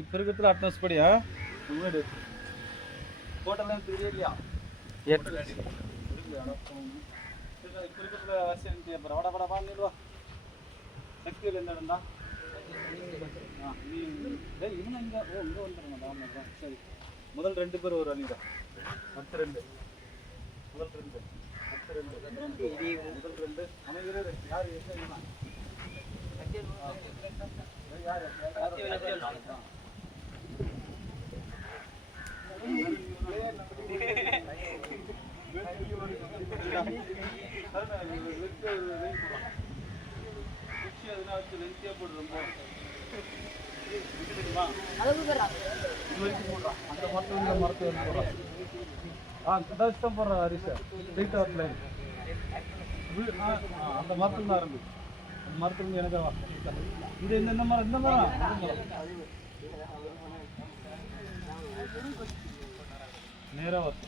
இப்போ இருக்கிறதுல அட்னஸ் படியா முன்னாடி ஹோட்டல்லாம் தெரியலையா இப்போ இருக்கிறதுல வாசி அப்புறம் வட வட வாங்கிடுவா சக்தியில் எந்த இடம்டா நீ இவனை இங்கே இங்கே வந்துடுங்க சரி முதல் 2 பேர் ஒரு அணிதான் அடுத்த 2 முதல் 2 அடுத்த 2 முதல் 2 அமைகிறது யார் போடுற ஹரிஷா அந்த மரத்துல ஆரம்பி மரத்துல எனக்கு இது இந்த மரம் இந்த மரம் நேரா வரும்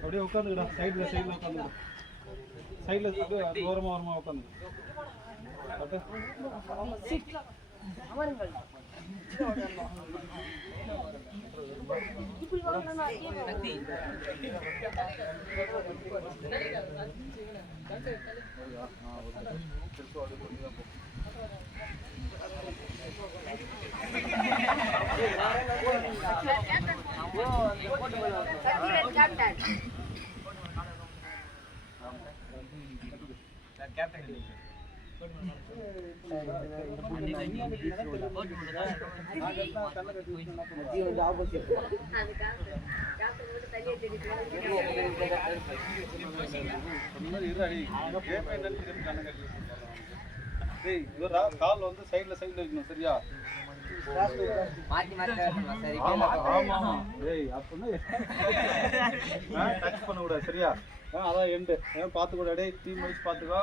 அப்படியே உட்காந்துக்கடா சைட்ல உட்காந்துக்கடா சைட்ல ஓரமா உட்காந்து கால் வந்து சைட்ல வைக்கணும் சரியா பண்ண கூடாது சரியா அதான் எண்டு பார்த்து கூட டீம் வைஸ் பார்த்துக்கோ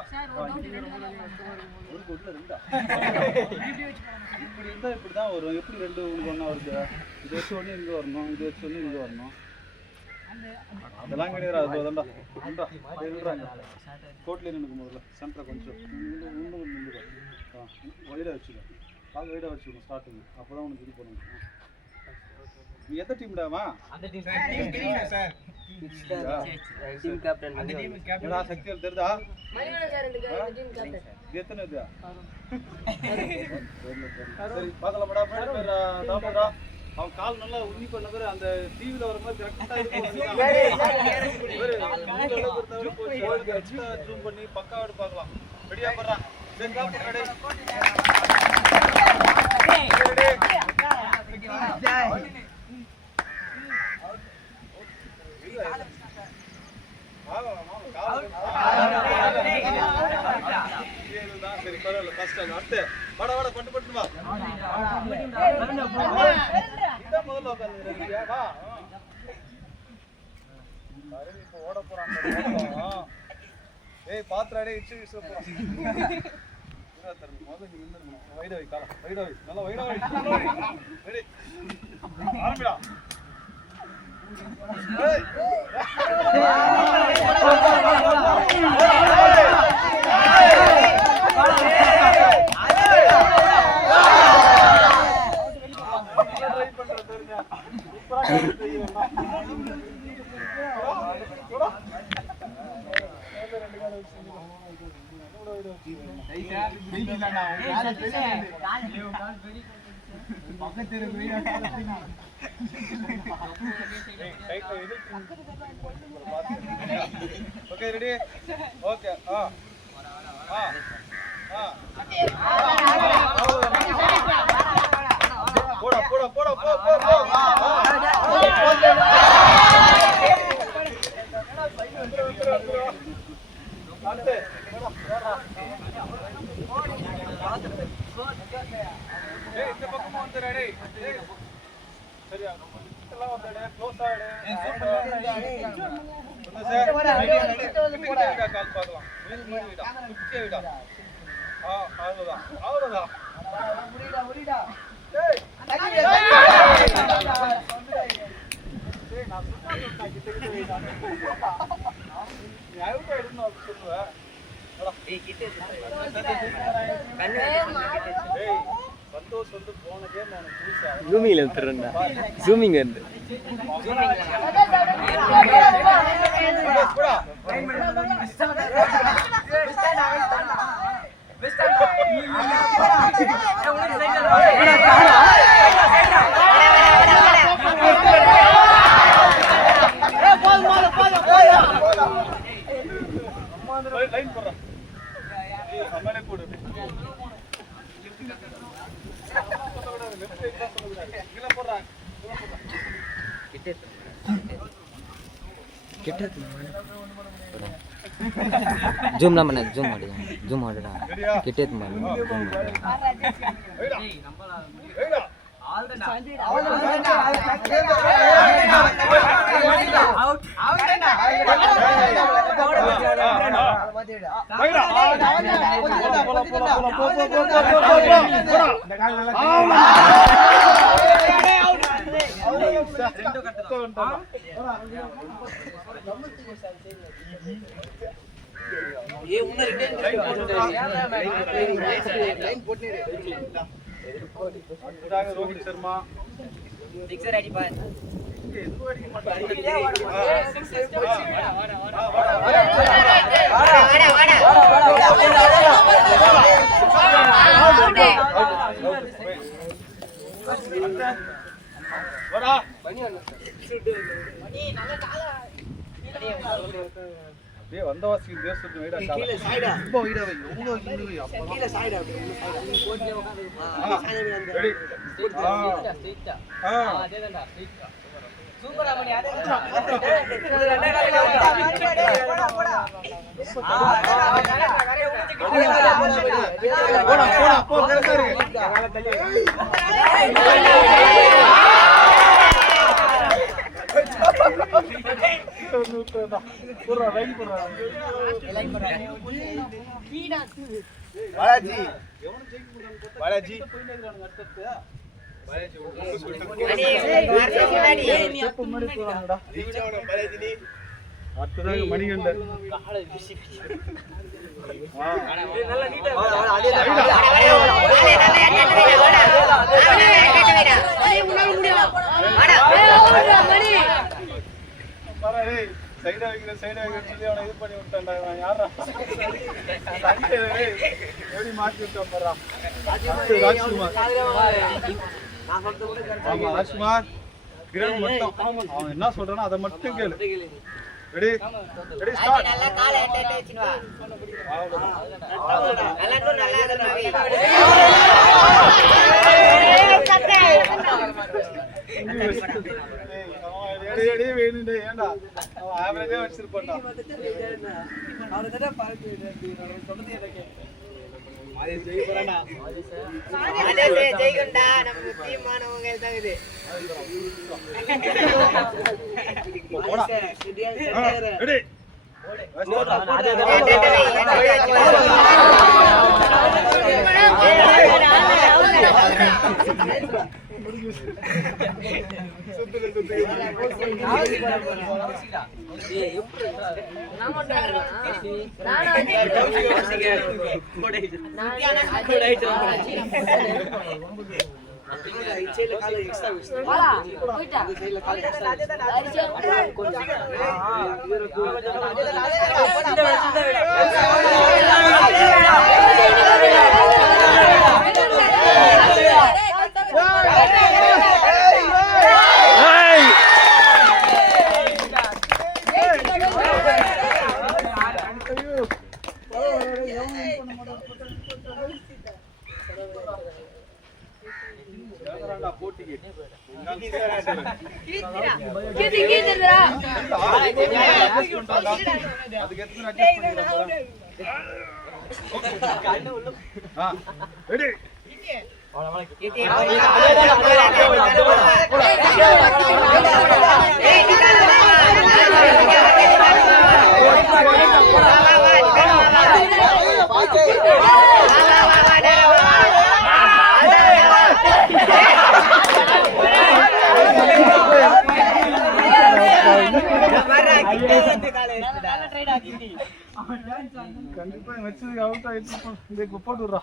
இப்படி இருந்தா இப்படிதான் வரும் எப்படி 2 உங்களுக்கு ஒன்றா வருது இது வச்சு ஒன்று இங்கே வரணும் இது வச்சு ஒன்று இங்கே வரணும் அதெல்லாம் கிடையாது அதுதான்டா கோட்லேயே நினைக்கும் முதல்ல சென்டரை கொஞ்சம் வைடாக வச்சுக்கோ கால் வைடாக வச்சுக்கணும் ஸ்டார்டிங் அப்போ தான் உனக்கு இது பண்ணணும் நீ எந்த டீம்டாமா அந்த டீம் சார் டீம் கேப்டன் அந்த டீம் கேப்டன் சக்திகள் தெரியுதா மணிவண்ணன் சார் இந்த டீம் கேப்டன் எத்தனை இது சரி பார்க்கலாம்டா பேர் தாமடா அவன் கால் நல்லா உன்னி பண்ண பேர் அந்த டிவில வர மாதிரி கரெக்ட்டா இருக்கு ஜூம் பண்ணி பக்காவா பார்க்கலாம் ரெடியா பண்றா சரி கேப்டன் ரெடி சரி பரவாயில்ல ஃபர்ஸ்ட் அடுத்து வாடா பட்டு வா இதான் முதல்ல உட்காந்துருக்கியா வா அரே இப்போ ஓட போறாங்க ஏய் பாத்ராடே இச்சு போறான் முதல்ல நீ நின்னுறணும் வைடா வை கால வைடா வை நல்லா வைடா வை ரெடி ஆரம்பிடா Okay, ready? Okay. இந்த பக்கமா வந்து ரெடி சரியா இதெல்லாம் வந்து க்ளோஸ் ஆயிடு சார் கால் பார்க்கலாம் விடா அவ்வளவுதான் முடிடா ஏய் நீ அவுட் ஆயிடுன்னு சொல்லுவேன். சந்தோஷ் வந்து போன கேம் அவனுக்கு புதுசா ஜூமிங்ல எடுத்துறேன்டா. ஜூமிங் வந்து லைன் போடுறான். அம்மாலே போடு. ஜூம் பண்ண ஜூம் ஆடுடா கிட்டே ரோஹித் சர்மா சிக்ஸர் அடிப்பார். வந்தவாசிக்கு தேசத்துக்கு வைடா கீழ சைடா ரொம்ப வைடா வை எவ்வளவு கீழ வை அப்ப கீழ சைடா அப்படி சைடா கோட்ல உட்கார்ந்து ரெடி ஸ்ட்ரைட்டா அதேதான்டா ஸ்ட்ரைட்டா சூப்பரா மணி அதேதான்டா போடா போடா போ கரெக்டாரு போறா லைன் போறா லைன் போறா கீடா பாலாஜி எவன ஜெயிக்க முடியாது பாலாஜி போயினேங்கறாங்க அடுத்து பாலாஜி அடி வரல முன்னாடி ஸ்டெப் முன்னாடி போறாங்கடா ஜெயிச்சவன பாலாஜி நீ அடுத்ததாக மணிகண்ட காலை பிசி நல்லா நீட்டா சைடா வைக்கிற சொல்லி அவனை இது பண்ணி விட்டான்டா நான் யாரா எப்படி மாற்றி விட்டான் பாரா ராஜ்குமார் ஆமா ராஜ்குமார் கிரண் மட்டும் அவன் என்ன சொல்றானோ அதை மட்டும் கேளு ரெடி ரெடி ஸ்டார்ட் நல்லா காலை அட்டேச்சின் வா நல்லா இன்னும் நல்லா இருக்கணும் ரெடி வேணும்டா ஏண்டா அவன் ஆவரேஜா வச்சிருப்பான்டா அவனுக்கு பாருங்க சொன்னது எனக்கு மாதே ஜெய் போறானா மாதே ஜெய்கண்டா நம்ம டீம் மானவங்க தான் இது போடா ரெடி Marra, கண்டிப்பா வச்சதுக்கு அவுட் ஆயிடுச்சு. இதுக்கு போட்டு விடுறா.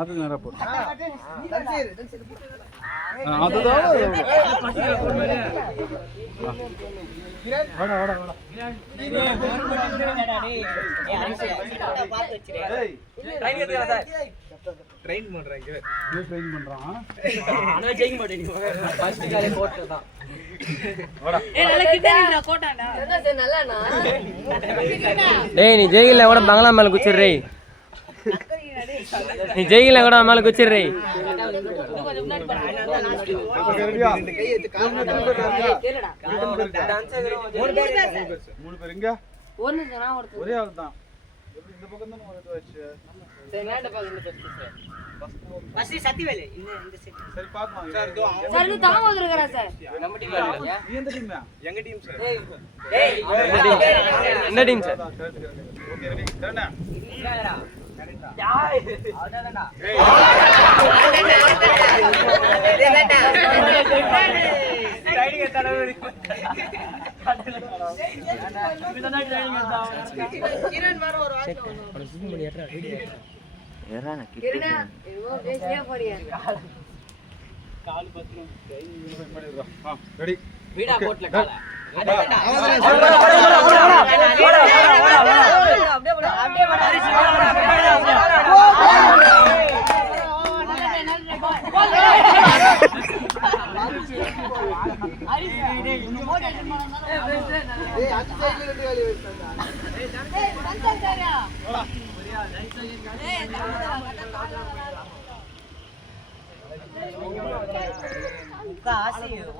அது நேரா போடு. அதுதான் வாடா வாடா வாடா. ட்ரெயின் பண்றாங்க. இது ட்ரெயின் பண்றான். ஆனா ஜெயிக்க மாட்டேங்க. ஃபர்ஸ்ட் காலே போட்டது தான். வாடா. நல்ல கிட்ட நின்றா கோட்டாடா. நல்லானா. டேய் நீ ஜெயில கூட பங்களா மேல குச்சிரே. நீ ஜெயில கூட மேல குச்சிரே. ரெடியா? கை எடுத்து கால் மேல திருப்பி கேளுடா. மூணு பேர் எங்க? ஒரே ஆள் தான். எப்படி இந்த பக்கம் தான் ஒரு இது வச்சு. சரி மேல பாக்க இந்த ஃபர்ஸ்ட் சத்திவேல இந்த செட். சரி பாக்கலாம். சார் இது தாம வந்துருக்கறா சார். நம்ம டீம் இல்லையா? நீ எந்த டீம்? எங்க டீம் சார். டேய் என்ன டீம் சார்? Okay ready. கரெக்ட்டா? இல்லடா. யாய். அடடா. ரைடிங் தடவை. கிரண் மாற ஒரு வாட்ச் ஒன்னு. ஜூம் பண்ணி ஏட்றா வீடியோ. ஏறானே கிரணா ஏதோ பேசியே போறியா? கால் பத்திரம் ட்ரெயின் பண்ணிடுறோம். ரெடி. வீடா போட்ல கால.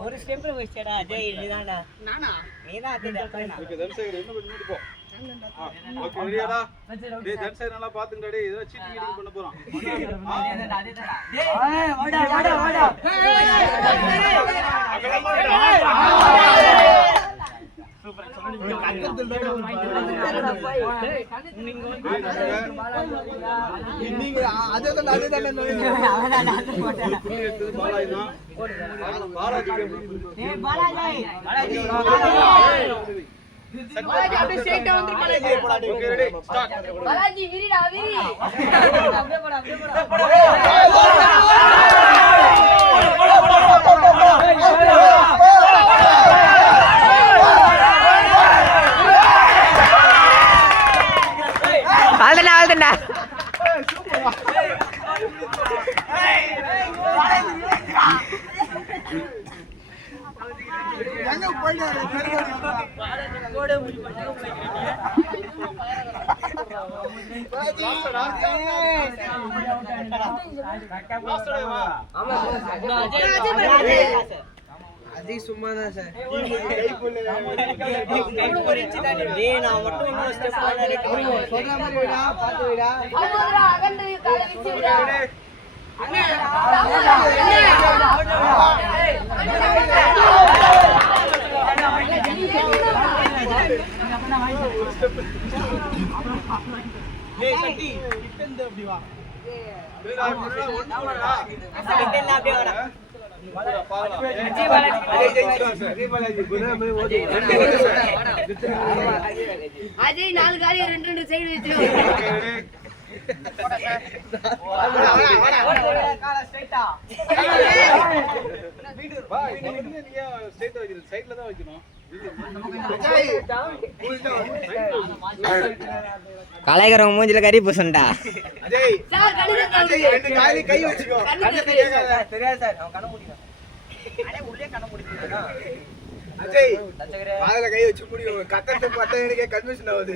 ஒரு ஸ்டெப்ல போயிச்சடா அஜய் நீதான்டா. நானா? நீதான் அஜய் டப்பனா. ஓகே தன்சேகர் என்ன பண்ணி போ. ஓகே ரெடியாடா? டேய் தன்சேகர் நல்லா பாத்துங்கடா டேய். ஏதோ சீட்டிங் கீட்டிங் பண்ண போறோம். டேய் வாடா வாடா. சூப்பர் சொல்லுங்க. நீங்க அதேதான் புள்ளி எடுத்து பாலாஜி தான். பாலாஜி டேய் பாலாஜி. பாலாஜி அப்படியே ஸ்ட்ரைட்டா வந்து Balaji. Okay ready start. Balaji விரிடா விரி. அப்படியே போடா. ஆல்தனா எங்க போயிடாரு கோட முடி அஜய் சும்மா தான் சார். ஒரு இன்ச் தாண்டி டேய் நான் மட்டும் இன்னொரு ஸ்டெப் பண்ணறேன். சொல்ற மாதிரி விடா பாத்து விடா. அவரா அகண்டு கால விச்சுடா. டேய் சட்டி டிஃபெண்ட் அப்படி வா. டிஃபெண்ட் அப்படியே வாடா. அஜய் நாலு காலி ரெண்டு ரெண்டு சைடு வெச்சு கால ஸ்ட்ரைட்டா வா நீங்க ஸ்ட்ரைட்டா வைக்கணும் சைடுல தான் வைக்கணும் கலைகரங்க மூஞ்சில கறி பூசண்டா. அஜய் சார் கடிதம் ரெண்டு காலி கை வச்சுக்கோ தெரியாது சார் அவன் கண்ண மூடிட்டான் அடே உள்ளே கண்ண மூடிட்டானா அஜய் காதுல கை வச்சு முடியும் கத்தத்தை பார்த்தா எனக்கு கன்ஃபியூஷன் ஆகுது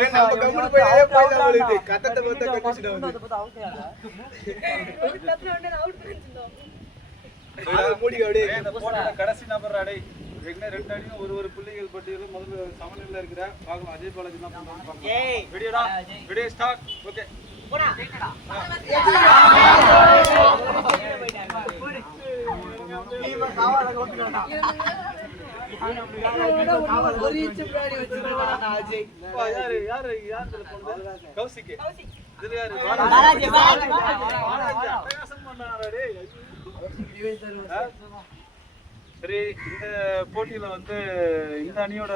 ஏன் நம்ம கம்முனு போய் அதே போயிடலாம் போலுது கத்தத்தை பார்த்தா கன்ஃபியூஷன் ஆகுது அது மூடி அப்படியே இந்த போட்டோல கடைசி நம்பர் அடே வெண்ணே ரெண்டு அடியும் ஒரு புள்ளிகள் பட்டியலும் முதல்ல சமநிலையில இருக்கிற பார்க்கலாம் அஜய் பாலாஜி தான் பண்றாங்க பார்க்கலாம் ஏய் வீடியோடா வீடியோ ஸ்டார்ட் ஓகே போடா கேட்டடா நீ காவால கொட்டுடா ஒரு இன்ச் பிராடி வச்சிருக்கடா அஜய் யார் கௌசிக் இது யாரு பாலாஜி பாலாஜி அட்டகாசம் பண்ணாரா டேய் சரி, இந்த போட்டியில வந்து இந்த அணியோட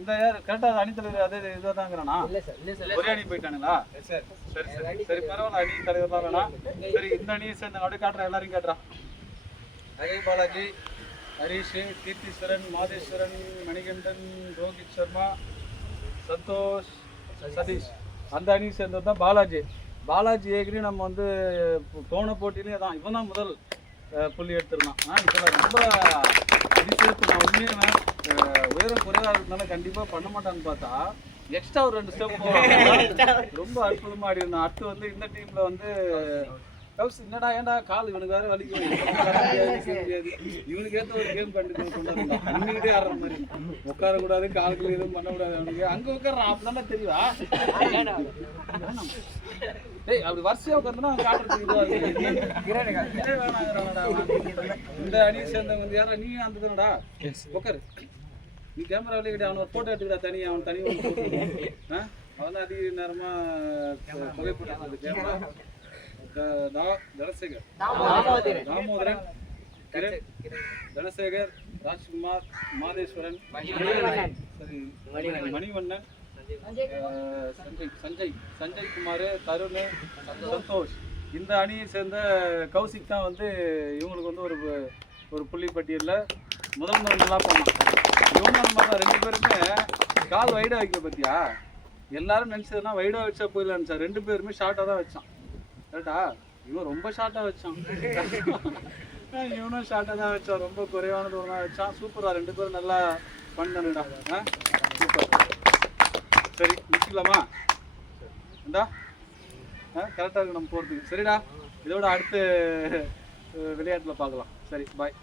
இந்த யார் கரெக்டா அணி தலைவர் அதே இதாக தாங்கிறானா? ஒரே அணி போயிட்டானுங்களா? சரி சரி சரி, பரவாயில்ல, அணி தலைவர் தான் வேணாம். சரி, இந்த அணியை சேர்ந்த அப்படியே காட்டுறேன், எல்லாரையும் காட்டுறான். அஜய் பாலாஜி, ஹரிஷ், கீர்த்தீஸ்வரன், மாதேஸ்வரன், மணிகண்டன், ரோஹித் சர்மா, சந்தோஷ், சதீஷ், அந்த அணியை சேர்ந்தது தான் பாலாஜி. பாலாஜி ஏற்கனவே நம்ம வந்து போன போட்டியிலே தான் இவன் தான் முதல் புள்ளி எடுத்துருந்தான். இதில் ரொம்ப அதிசிறப்பு. நான் உண்மையான உயரம் குறைவாக இருந்தாலும் கண்டிப்பாக பண்ண மாட்டான்னு பார்த்தா எக்ஸ்ட்ரா ஒரு 2 ஸ்டெப் ரொம்ப அற்புதமாக ஆடி இருந்தான். அடுத்து வந்து இந்த டீமில் வந்து என்னடா ஏன்டா கால் இவனுக்கு வேற வலிக்கும், இவனுக்கு ஏற்ற ஒரு கேம் கொண்டாடுறா. இன்னிக்கிட்டே ஆடுற மாதிரி உட்காரக்கூடாது, காலுக்குள்ள எதுவும் பண்ணக்கூடாது. அவனுக்கு அங்கே உட்காடுறான், அப்பதானே தெரியுதா? டேய், அப்படி வரிசையா உட்காந்துனா காட்டுறதுக்கு இதுவாக இந்த அணியை சேர்ந்தவங்க வந்து யாரா? நீ அந்த தானடா உட்காரு. நீ கேமரா வெளியே அவனை போட்டோ எடுத்துக்கிட்டா தனியாக, அவன் தனி ஒன்று போட்டு அவன் தான் அதிக நேரமாக புகைப்படம் கேமரா. தனசேகர், தாமோதரன், கிரண், தனசேகர், ராஜ்குமார், மாதேஸ்வரன், சரி, மணிவண்ணன், சஞ்சய் குமார், தருண், சந்தோஷ். இந்த அணியை சேர்ந்த கௌசிக் தான் வந்து இவங்களுக்கு வந்து ஒரு புள்ளி பட்டியலில் முதல் நல்லா போனான். இவங்க அந்த மாதிரி தான் 2 பேருமே கால் வைடாக வைக்க பார்த்தியா? எல்லாரும் நினச்சதுன்னா வைடாக வச்சா போயிடலாம் நினச்சா. 2 பேருமே ஷார்ட்டாக தான் வச்சான். கரெக்டா? இவன் ரொம்ப ஷார்ட்டாக வச்சான், இவனும் ஷார்ட்டாக தான் வச்சான். ரொம்ப குறைவானது ஒன்றா வச்சான். சூப்பராக 2 பேரும் நல்லா பண்ணணுடா. சூப்பர். சரி, நிற்கலாமா? இந்தா கரெக்டாக இருக்கு நம்ம போகிறதுக்கு. சரிடா, இதோட அடுத்த விளையாட்டில் பார்க்கலாம். சரி, பாய்.